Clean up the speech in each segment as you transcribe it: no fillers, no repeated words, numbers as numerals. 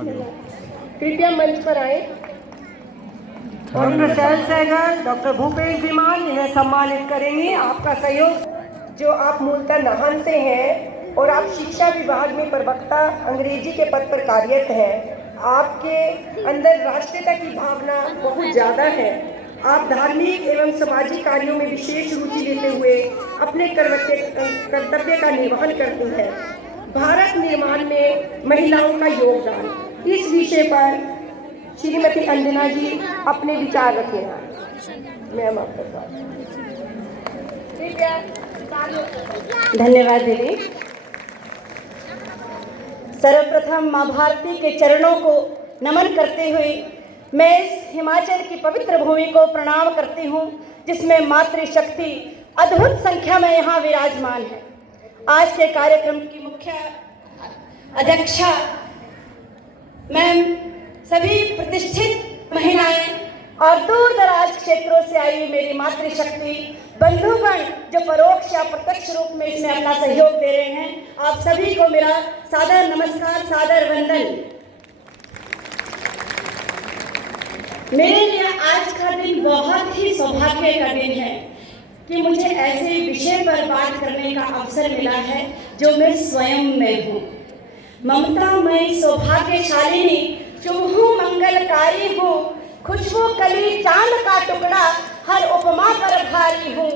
कृपया मंच पर आए। डॉक्टर शैल सहगल, डॉक्टर भूपेश धीमान इन्हें सम्मानित करेंगे। आपका सहयोग, जो आप मूलतः नाहन से हैं और आप शिक्षा विभाग में प्रवक्ता अंग्रेजी के पद पर कार्यरत हैं, आपके अंदर राष्ट्रीयता की भावना बहुत ज़्यादा है। आप धार्मिक एवं सामाजिक कार्यों में विशेष रुचि लेते हुए अपने कर्तव्य का निर्वहन करती हैं। भारत निर्माण में महिलाओं का योगदान, इस विषय पर श्रीमती अंजना जी अपने विचार रखेगा। मैम आपका धन्यवाद दीदी। सर्वप्रथम माँ भारती के चरणों को नमन करते हुए मैं इस हिमाचल की पवित्र भूमि को प्रणाम करती हूँ, जिसमें मातृशक्ति अद्भुत संख्या में यहाँ विराजमान है। आज के कार्यक्रम की मुख्य अध्यक्षा मैम, सभी प्रतिष्ठित महिलाएं और दूर दराज क्षेत्रों से आई हुई मेरी मातृशक्ति बंधुगण, जो परोक्ष या प्रत्यक्ष रूप में इसमें अपना सहयोग दे रहे हैं, आप सभी को मेरा सादर नमस्कार, सादर वंदन। मेरे लिए आज का दिन बहुत ही सौभाग्य का दिन है कि मुझे ऐसे विषय पर बात करने का अवसर मिला है जो मैं स्वयं में हूँ। ममतामयी सौभाग्यशालिनी, शुभ हूँ, मंगलकारी हूँ, खुशबू कली चांद का टुकड़ा, हर उपमा पर भारी हूँ।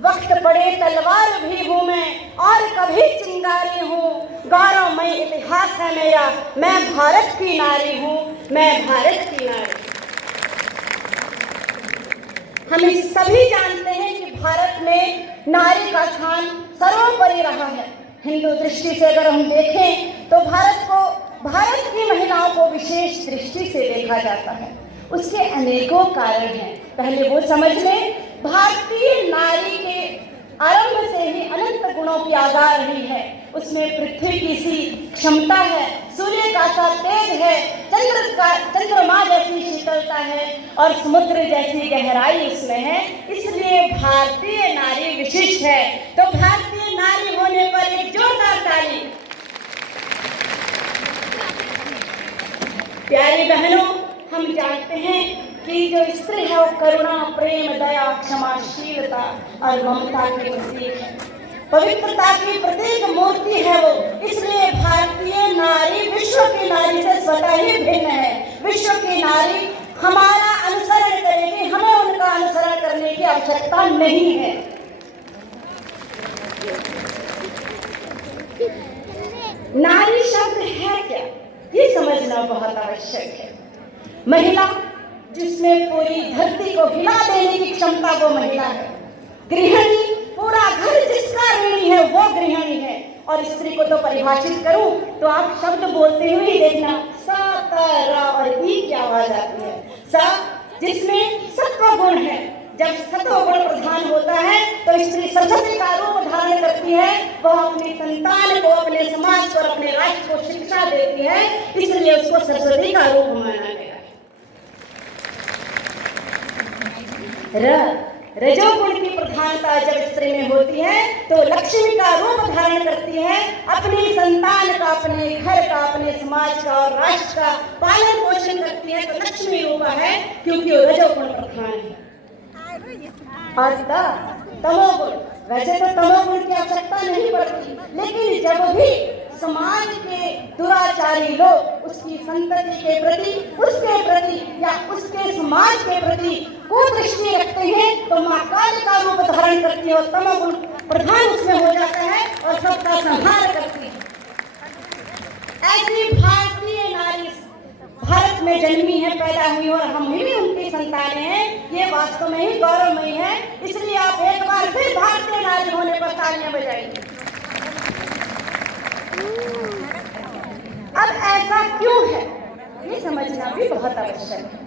वक्त पड़े तलवार भी हूँ मैं और कभी चिंगारी हूँ। गौरवमय इतिहास है मेरा, मैं भारत की नारी हूँ, मैं भारत की नारी। हम सभी जानते हैं कि भारत में नारी का स्थान सर्वोपरि रहा है। हिंदू दृष्टि से अगर हम देखें तो भारत की महिलाओं को विशेष दृष्टि से देखा जाता है। उसके अनेकों कारण हैं। पहले वो समझ लें, भारतीय नारी के आरंभ से ही अनंत गुणों की आगार रही है। उसमें पृथ्वी की सी क्षमता है, सूर्य का सा तेज है, चंद्रमा जैसी शीतलता है और समुद्र जैसी गहराई उसमें है। इसलिए भारतीय नारी विशिष्ट है। तो भारतीय नारी होने पर एक जोरदार ताली। प्यारी बहनों, हम जानते हैं कि जो स्त्री है वो करुणा, प्रेम, दया, क्षमाशीलता और ममता के प्रतीक है। पवित्रता की प्रतीक मूर्ति है वो। इसलिए भारतीय नारी विश्व की नारी से स्वतः ही भिन्न है। विश्व की नारी हमारा अनुसरण करेगी, हमें उनका अनुसरण करने की आवश्यकता नहीं है। नारी शब्द है क्या, ये समझना बहुत आवश्यक है। महिला, जिसमें पूरी धरती को हिला देने की क्षमता, वो महिला है। गृहिणी, पूरा घर जिसका ऋणी है वो गृहिणी है। और स्त्री को तो परिभाषित करूं तो आप शब्द बोलते हुए ही देखना, सा, त, र और ई की आवाज आती है। सा, जिसमें सत्व गुण है। जब सत्व गुण प्रधान होता है तो स्त्री सरस्वती का रूप धारण करती है। वह अपनी संतान को, अपने समाज को, अपने राष्ट्र को शिक्षा देती है। इसलिए उसको सरस्वती का रूप माना गया। रजोगुण की प्रधानता जब स्त्री में होती है तो लक्ष्मी का रूप धारण करती है। अपनी संतान का, अपने घर का, अपने समाज का और राष्ट्र का पालन पोषण करती है। तो लक्ष्मी रूप है क्योंकि वो रजोगुण प्रधान है। और तमोगुण, वैसे तो तमोगुण की आवश्यकता नहीं पड़ती, लेकिन जब भी समाज के दुराचारी लोग उसकी संतति के प्रति, उसके प्रति या उसके समाज के प्रति कुदृष्टि रखते हैं तो माँ काली का रूप धारण करती है और तमोगुण प्रधान उसमें हो जाता है और सबका संहार करती है। ऐसी भारतीय नारी भारत में जन्मी है, पैदा हुई और हम भी उनकी संतानें हैं। ये वास्तव में ही गौरवमयी है। इसलिए आप एक बार फिर भारतीय नारी होने पर तालियां बजाइए। अब ऐसा क्यों है, ये समझना भी बहुत आवश्यक है।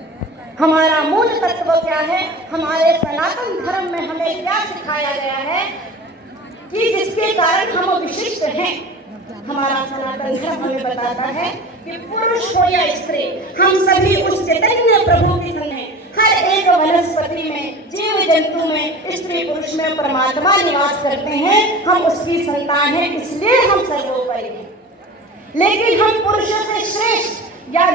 हमारा मूल तत्व क्या है, हमारे सनातन धर्म में हमें क्या सिखाया गया है कि जिसके कारण हम विशिष्ट हैं। हमारा सनातन धर्म हमें बताता है कि पुरुष हो या स्त्री, हम सभी उस चैतन्य प्रभु की संग हैं। हर एक वनस्पति में, जीव जंतु में, स्त्री पुरुष में परमात्मा निवास करते हैं। हम उसकी संतान हैं, इसलिए हम सर्वोपरि हैं। लेकिन हम पुरुषों से श्रेष्ठ या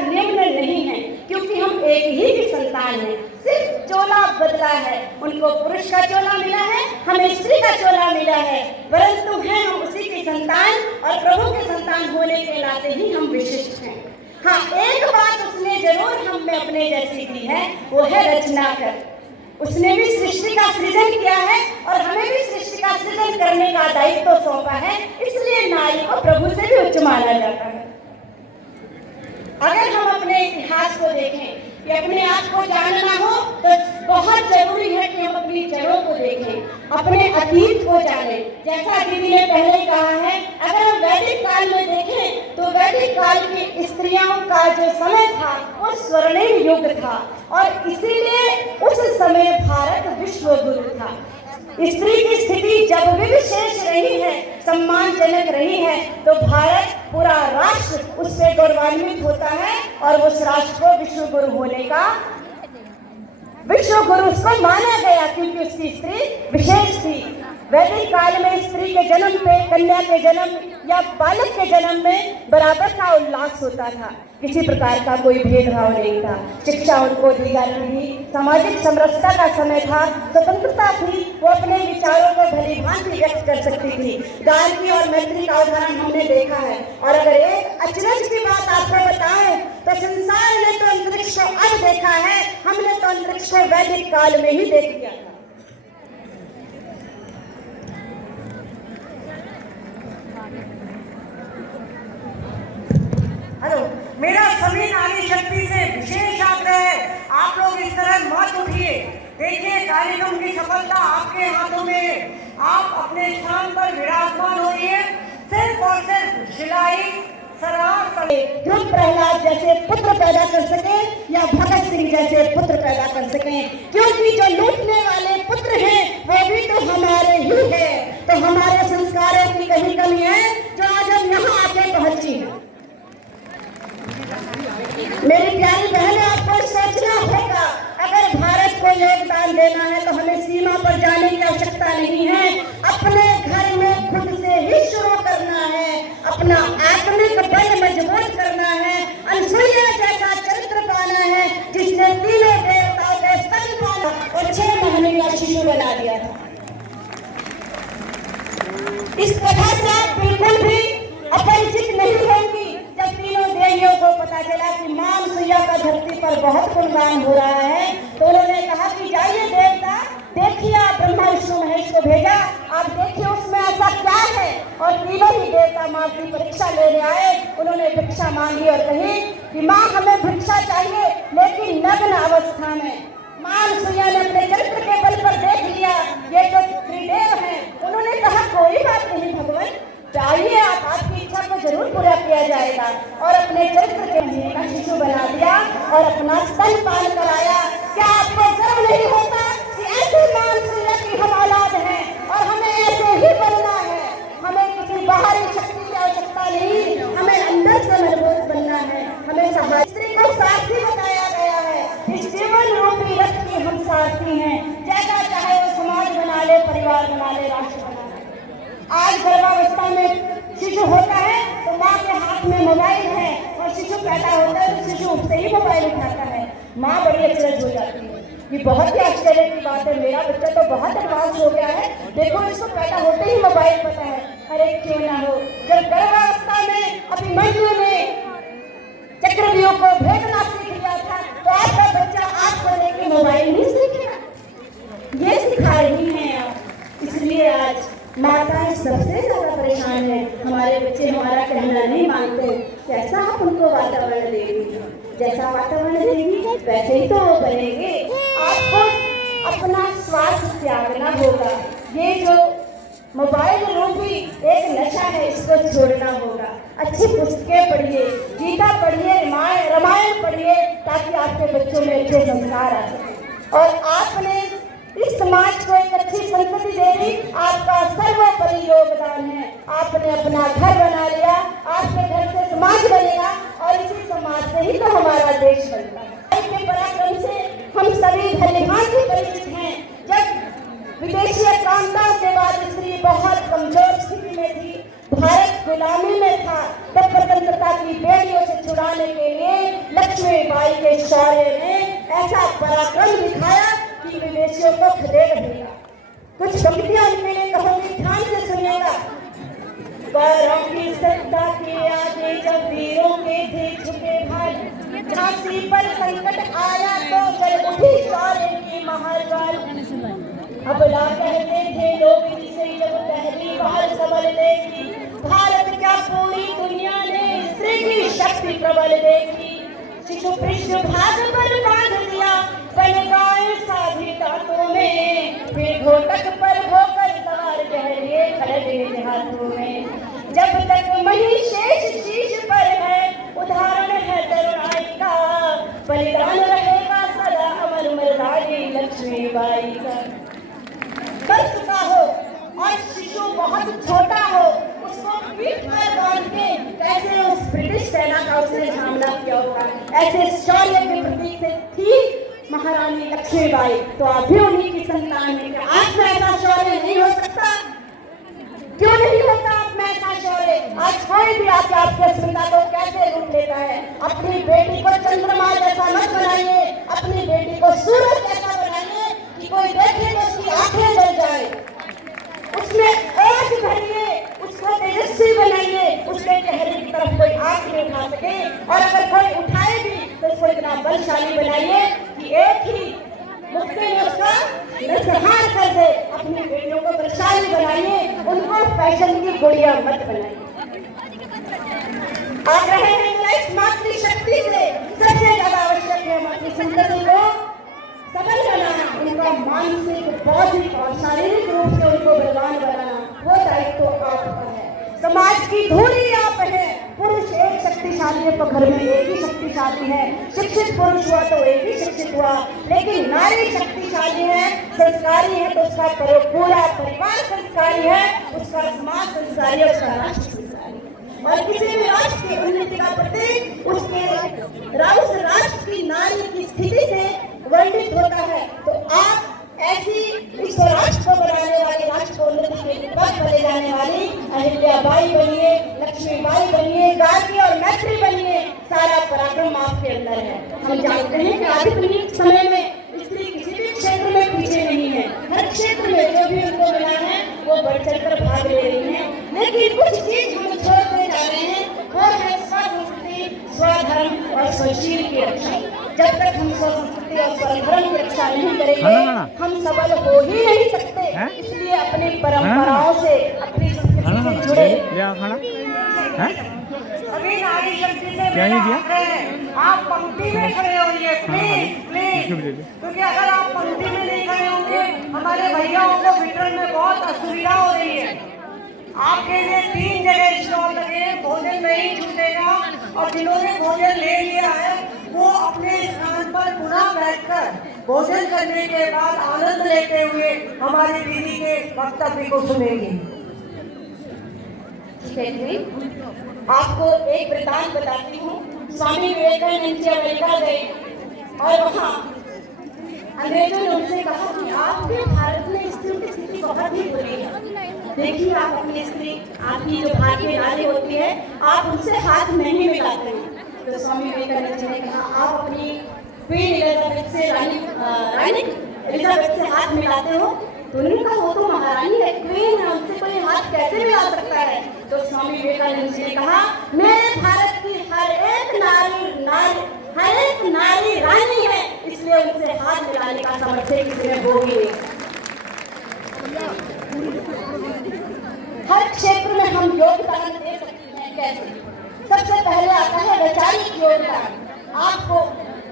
समान है, सिर्फ चोला बदला है। उनको पुरुष का चोला मिला है, हमें स्त्री का चोला मिला है, परंतु हैं हम उसी की संतान और प्रभु के संतान होने के नाते ही हम विशिष्ट हैं। हाँ, एक बात उसने जरूर हम में अपने जैसी की है, वो है रचनाकर। उसने भी सृष्टि का सृजन किया है और हमें भी सृष्टि का सृजन करने का दायित्व सौंपा है, इसलिए नारी को प्रभु से भी उच्च माना जाता है। अगर हम अपने इतिहास को देखें कि अपने आप को जानना हो तो बहुत जरूरी है कि हम अपनी जड़ों को देखें, अपने अतीत को जानें। जैसा दीदी ने पहले कहा है, अगर हम वैदिक काल में देखें तो वैदिक काल की स्त्रियों का जो समय था वो स्वर्णिम युग था और इसीलिए उस समय भारत विश्व गुरु था। स्त्री की स्थिति जब भी विशेष रही है, सम्मानजनक रही है, तो भारत पूरा राष्ट्र उससे गौरवान्वित होता है और उस राष्ट्र को विश्व गुरु होने का विश्व गुरु उसको माना गया क्योंकि उसकी स्त्री विशेष थी। वैदिक काल में स्त्री के जन्म पे, कन्या के जन्म या बालक के जन्म में बराबर का उल्लास होता था, किसी प्रकार का कोई भेदभाव नहीं था। शिक्षा उनको दी जाती थी, सामाजिक समरसता का समय था, स्वतंत्रता थी, वो अपने विचारों को भली भांति व्यक्त कर सकती थी। गांधी और मैत्री का उदाहरण हमने देखा है। और अगर एक अचरज की बात आपको बताएं तो संसार ने तो अंतरिक्ष को अब देखा है, हमने तो अंतरिक्ष को वैदिक काल में ही देख लिया था। हेलो, मेरा सभी नारी शक्ति से विशेष आग्रह है, आप लोग इस तरह मत उठिए। देखिए, कार्यक्रम की सफलता आपके हाथों में है। आप अपने स्थान पर विराजमान होइए। सिर्फ और सिर्फ सिलाई ध्रुव प्रहलाद जैसे पुत्र पैदा कर सके या भगत सिंह जैसे पुत्र पैदा कर सके, क्योंकि जो लूटने वाले पुत्र हैं वो भी तो हमारे ही है। तो हमारे संस्कारों की कहीं कमी है जो आज हम यहाँ आके पहुंची है। मेरी प्यारी बहन, आपको सोचना होगा, अगर भारत को योगदान देना है तो हमें सीमा पर जाने की आवश्यकता नहीं है, अपने घर में खुद से ही शुरू करना है, अपना आत्मिक बल मजबूत करना है, अनसुईया जैसा चरित्र पाना है जिसने तीनों देवताओं को स्तन पाला और 6 महीने का शिशु बना दिया था। इस कथा से आप बिल्कुल भी अपरिचित नहीं होंगी। जब तीनों देवियों को पता चला कि मां अनसुईया का धरती पर बहुत गुणगान हो रहा है तो उन्होंने कहा कि जाइए देवता, देखिए, आप ब्रह्मा विष्णु महेश को भेजा, आप देखिए उसमें ऐसा क्या है। और तीनों ही देवता मां की परीक्षा लेने आए। उन्होंने भिक्षा मांगी और कही कि मां हमें भिक्षा चाहिए, लेकिन नग्न अवस्था में। मां अनसुईया ने अपने चरित्र के बल पर देख लिया ये तो त्रिदेव हैं। उन्होंने कहा कोई बात नहीं भगवान, चाहिए आप, आपकी इच्छा को जरूर पूरा किया जाएगा। और अपने चरित्र के महीने का शिशु बना दिया और अपना स्तनपान कराया। क्या आपको गर्व नहीं होता कि ऐसी मां अनसुईया की हम औलाद हैं और हमें ऐसे ही बनना है? हमें किसी बाहरी शक्ति की आवश्यकता नहीं, हमें अंदर से मजबूत बनना है। हमें स्त्री को सारथी बताया गया है। इस जीवन रूपी रथ की हम सारथी हैं। जैसा चाहे वो समाज बना ले, परिवार बना ले, राष्ट्र बना ले। आज गर्भावस्था में शिशु होता है तो माँ के हाथ में मोबाइल है और शिशु पैदा होता है तो शिशु उठते ही मोबाइल उठाता है। माँ बड़ी अचरज हो जाती है। ये बहुत ही आश्चर्य की बात है, मेरा बच्चा तो बहुत एडवांस हो गया है, देखो इसको पैदा होते ही मोबाइल पता है। अरे क्यों ना हो, जब गर्भावस्था में अभिमन्यु ने चक्रव्यूह को भेदना सीख लिया था तो आपका बच्चा आँख खोलने की मोबाइल नहीं सीखेगा। ये सिखा रही हैं आप। इसलिए आज माताएं सबसे ज्यादा परेशान है। हमारे बच्चे हमारा कहना नहीं मानते। कैसा आप उनको वातावरण देंगे, जैसा वातावरण देंगी वैसे ही तो वो बनेंगे। आपको अपना स्वास्थ्य त्यागना होगा। ये जो मोबाइल रूपी एक नशा है इसको छोड़ना होगा। अच्छी पुस्तकें पढ़िए, गीता पढ़िए, रामायण पढ़िए, ताकि आपके बच्चों में अच्छे संस्कार आ सके। और आपने इस समाज को एक अच्छी संस्कृति दे दी, आपका सर्वोपरि योगदान है। आपने अपना घर बना लिया, आपके घर से समाज बनेगा और इसी समाज से ही तो हमारा देश बनता है। के पराक्रम से हम सभी भलीभांति परिचित हैं। जब विदेशी आक्रांता के बाद स्त्री बहुत कमजोर स्थिति में थी, भारत गुलामी में था, तब स्वतंत्रता की बेड़ियों से छुड़ाने के लिए लक्ष्मीबाई के शौर्य ने ऐसा पराक्रम दिखाया कि विदेशियों को खदेड़ दिया। कुछ पंक्तियां मैंने कहूंगी, ध्यान से सुनिएगा। गौरव की सत्ता के आगे जब वीरों के थे झुके भाई, झांसी पर संकट आया तो जल उठी शौर्य की महाज्वाल। अबला कहते थे लोग जिसे जब पहली बार सबल देखी, भारत क्या पूरी दुनिया ने स्त्री की शक्ति प्रबल देखी। शिशु पृष्ठभाग पर बांध दिया कनकाएं साधी दांतों में, फिर घोटक पर होकर सवार गहरे खड़े हाथों में। जब तक मही शेष शीश पर है उदाहरण है तरुणाई का, बलिदान रहेगा सदा अमर मर्दानी लक्ष्मीबाई का। कर चुका हो और शिशु बहुत छोटा हो, उसको पीठ पर बांध के कैसे उस ब्रिटिश सेना का उसने सामना किया होगा। ऐसे शौर्य के प्रतीक से थी महारानी लक्ष्मीबाई, तो आप भी उन्हीं की संतान है। आज में ऐसा शौर्य नहीं हो सकता, क्यों नहीं होता आप में ऐसा शौर्य? आज कोई भी आके आपकी अस्मिता को कैसे लूट लेता है। अपनी बेटी को चंद्रमा जैसा मत बनाइए, अपनी बेटी को सूरज जैसा बनाइए कि कोई देखे तो उसकी आंखें जल जाए। उसमें ओज भरिए, उसको तेजस्वी बनाइए, उसके चेहरे की तरफ कोई आंख नहीं उठा सके, और अगर कोई उठाए भी तो उसको इतना बलशाली बनाइए कि एक ही मुक्के में उसका नरसंहार कर दे। अपनी बेटियों को बलशाली बनाइए, उनको फैशन की गुड़िया मत बनाइए। आप रहे हैं इस मातृशक्ति से सबसे ज्यादा आवश्यक है हमारी संतति को सबल बनाना, उनका मानसिक, बौद्धिक और शारीरिक रूप से उनको बलवान बनाना, वो दायित्व आपका है। समाज की धूरी आप है। पुरुष एक शक्तिशाली है तो घर में एक ही शक्तिशाली है, शिक्षित पुरुष हुआ तो एक ही शिक्षित हुआ, लेकिन नारी शक्तिशाली है, संस्कारी है तो उसका पूरा परिवार संस्कारी है, उसका समाज संस्कारी है, उसका राष्ट्र संस्कारी है। और किसी भी राष्ट्र की उन्नति का प्रतीक उसके उस राष्ट्र की नारी की स्थिति से वर्णित होता है। तो आप ऐसी इस राष्ट्र को बनाने वाली, राष्ट्र को उन्नति के पथ पर ले जाने वाली अहिल्याबाई बनिए, लक्ष्मीबाई बनिए, गार्गी और मैत्री बनिए। सारा पराक्रम आपके अंदर है। हम जानते हैं कि आधुनिक समय में स्त्री किसी भी क्षेत्र में पीछे नहीं है, हर क्षेत्र में जो भी उनको मिला है वो बढ़ चढ़कर भाग ले रही है। लेकिन कुछ चीज हम छोड़ते जा रहे हैं, वो है स्वसंस्कृति, स्वधर्म और स्वशील की रक्षा। जब तक हम स्वसंस्कृति और स्वधर्म की रक्षा नहीं करेंगे हम सबल हो ही नहीं सकते। इसलिए अपनी परंपराओं से, अपनी संस्कृति से जुड़े सभी नारी शक्ति से मेरा आग्रह है, आप पंक्ति में खड़े होइए प्लीज प्लीज, क्योंकि अगर आप पंक्ति में नहीं खड़े होंगे हमारे भैयाओं को वितरण में बहुत असुविधा हो रही है। आपके लिए 3 जगह स्टॉल लगे हैं, भोजन नहीं छूटेगा, और जिन्होंने भोजन ले लिया है वो अपने स्थान पर पुनः बैठकर भोजन करने के बाद आनंद लेते हुए हमारी दीदी के वक्तव्य को सुनेंगे। आपको एक वृतांत बताती हूँ। स्वामी विवेकानंद जी अमेरिका गए और वहाँ अंग्रेजों ने उनसे कहा कि आपके भारत में स्त्रियों की स्थिति बहुत ही बुरी है। देखिए आप अपनी स्त्री, आपकी जो भारतीय नारी होती है, आप उनसे हाथ नहीं मिलाते हैं। तो स्वामी विवेकानंद जी ने कहा आप अपनी क्वीन एलिजाबेथ से रानी एलिजाबेथ से हाथ मिलाते हो? तो उन्होंने कहा वो तो महारानी है, क्वीन है, उनसे कोई हाथ कैसे मिला सकता है? तो स्वामी विवेकानंद जी ने कहा मेरे भारत की हर एक नारी रानी है, इसलिए उनसे हाथ मिलाने का सामर्थ्य किसी में हो ही नहीं। हर क्षेत्र में हम योगदान दे सकते हैं। कैसे? सबसे पहले आता है वैचारिक योगदान। आपको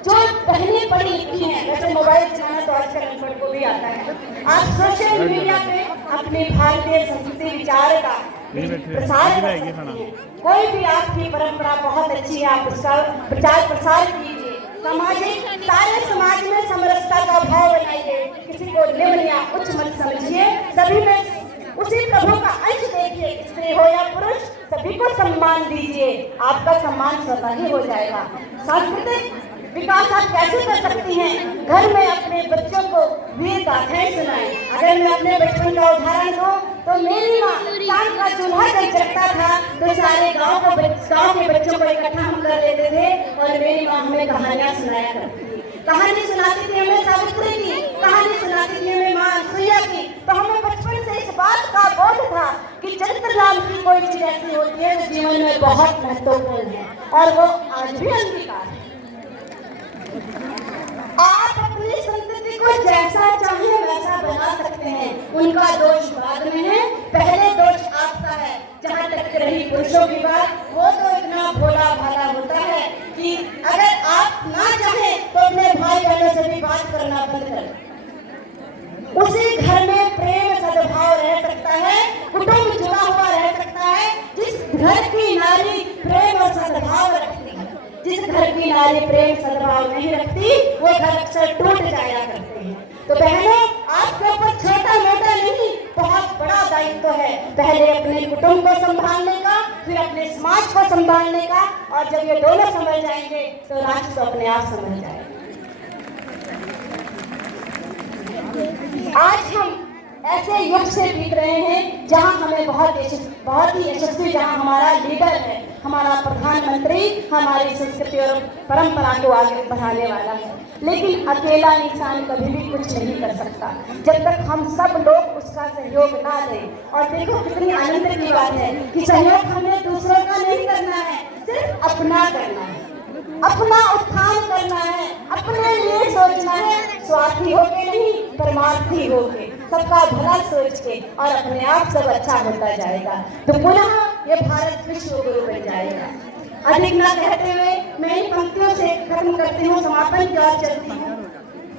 जो पहले पढ़ी लिखी है, वैसे मोबाइल चलाना तो आजकल अनपढ़ को भी आता है, आप सोशल मीडिया पे अपनी भारतीय संस्कृति विचार का प्रसार कर सकते हैं। कोई भी आपकी परंपरा बहुत अच्छी है, आप उसका प्रचार प्रसार कीजिए। सामाजिक सारे समाज में समरसता का भाव बनाइए, किसी को निम्न या उच्च मत समझिए, सभी में उसी प्रभु का अंश देखिए। स्त्री हो या पुरुष सभी को सम्मान दीजिए, आपका सम्मान स्वतः ही हो जाएगा। सांस्कृतिक विकास आप कैसे कर सकती हैं? घर में अपने बच्चों को वीर गाथाएं सुनाएं। अगर मैं अपने बचपन का उदाहरण दूं तो मेरी माँ शाम का चूल्हा जब जगता था तो सारे गांव के बच्चों को इकट्ठा हम कर लेते थे और मेरी माँ हमें कहानियां सुनाया करती थी। कहानी सुनाती थी हमें सावित्री की, कहानी सुनाती थी हमें माँ सुइया की। तो हमें बचपन से इस बात का बोध था कि चरित्र नाम की कोई चीज ऐसी होती है जो जीवन में बहुत महत्वपूर्ण है, और वो आज भी अंगीकार है। आप अपनी संतति को जैसा चाहें वैसा बना सकते हैं, उनका दोष बाद में है, पहले दोष आपका है। जहाँ तक रही पुरुषों की बात, वो तो इतना भोला भाला होता है कि अगर आप ना चाहें तो अपने भाई बहनों से भी बात करना बंद कर दें। उसी घर में प्रेम सद्भाव रह सकता है, कुटुंब जुड़ा हुआ रह सकता है, जिस घर की नारी प्रेम और सद्भाव रखती है। जिस घर की नारी प्रेम सद्भाव नहीं रखती, वो घर अक्सर टूट जाया करते हैं। तो बहनों, आपके ऊपर छोटा मोटा नहीं, बहुत बड़ा दायित्व है। पहले अपने कुटुंब को संभालने का, फिर अपने समाज को संभालने का, और जब ये दोनों संभल जाएंगे तो राष्ट्र तो अपने आप संभल जाएगा। आज हम ऐसे युग से बीत रहे हैं जहां हमें बहुत ही यशस्वी, जहां हमारा लीडर है, हमारा प्रधानमंत्री हमारी संस्कृति और परंपरा को आगे बढ़ाने वाला है। लेकिन अकेला इंसान कभी भी कुछ नहीं कर सकता जब तक हम सब लोग उसका सहयोग ना दें। और देखो कितनी आनंद की बात है कि सहयोग हमें दूसरों का नहीं करना है, सिर्फ अपना करना है, अपना उत्थान करना है, अपने लिए सोचना है, स्वार्थी होके नहीं, परमार्थी होके, सबका भला सोच के, और अपने आप सब अच्छा होता जाएगा। तो पुनः ये भारत विश्व गुरु बन जाएगा। अधिक ना कहते हुए मैं इन पंक्तियों से खत्म करती हूँ, समापन की ओर चलती हूँ।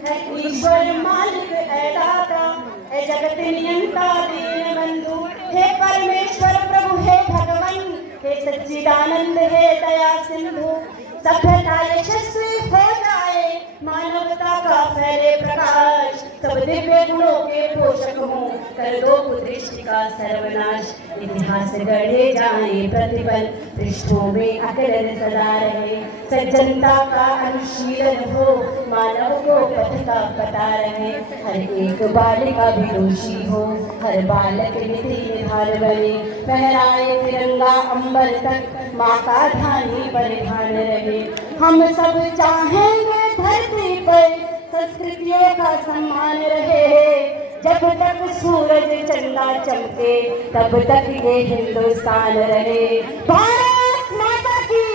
है ईश्वर मालिक ऐ दाता, ऐ जगत नियंता दीन बंधु, हे परमेश्वर प्रभु हे भगवान, हे सच्चिदानंद हे दया सिंधु। सभ्यता यशस्वी हो जाए, मानवता का फैले प्रकाश, सब दिव्य गुणों के पोषक हों, कर दो कुदृष्टि का सर्वनाश। इतिहास गढ़े जाए प्रतिबल, पृष्ठों में अकड़न सदा रहे, सज्जनता का अनुशीलन हो, मानव को पथ का पता रहे। हर एक बालिका भी दोषी हो, हर बालक निधि निधान बने, फहराए तिरंगा अंबर तक, माँ का ध्यानी परिधान रहे। हम सब चाहेंगे धरती पर संस्कृतियों का सम्मान रहे, जब तक सूरज चंदा चमके तब तक ये हिंदुस्तान रहे। भारत माता की,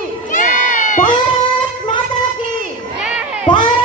भारत माता की, भारत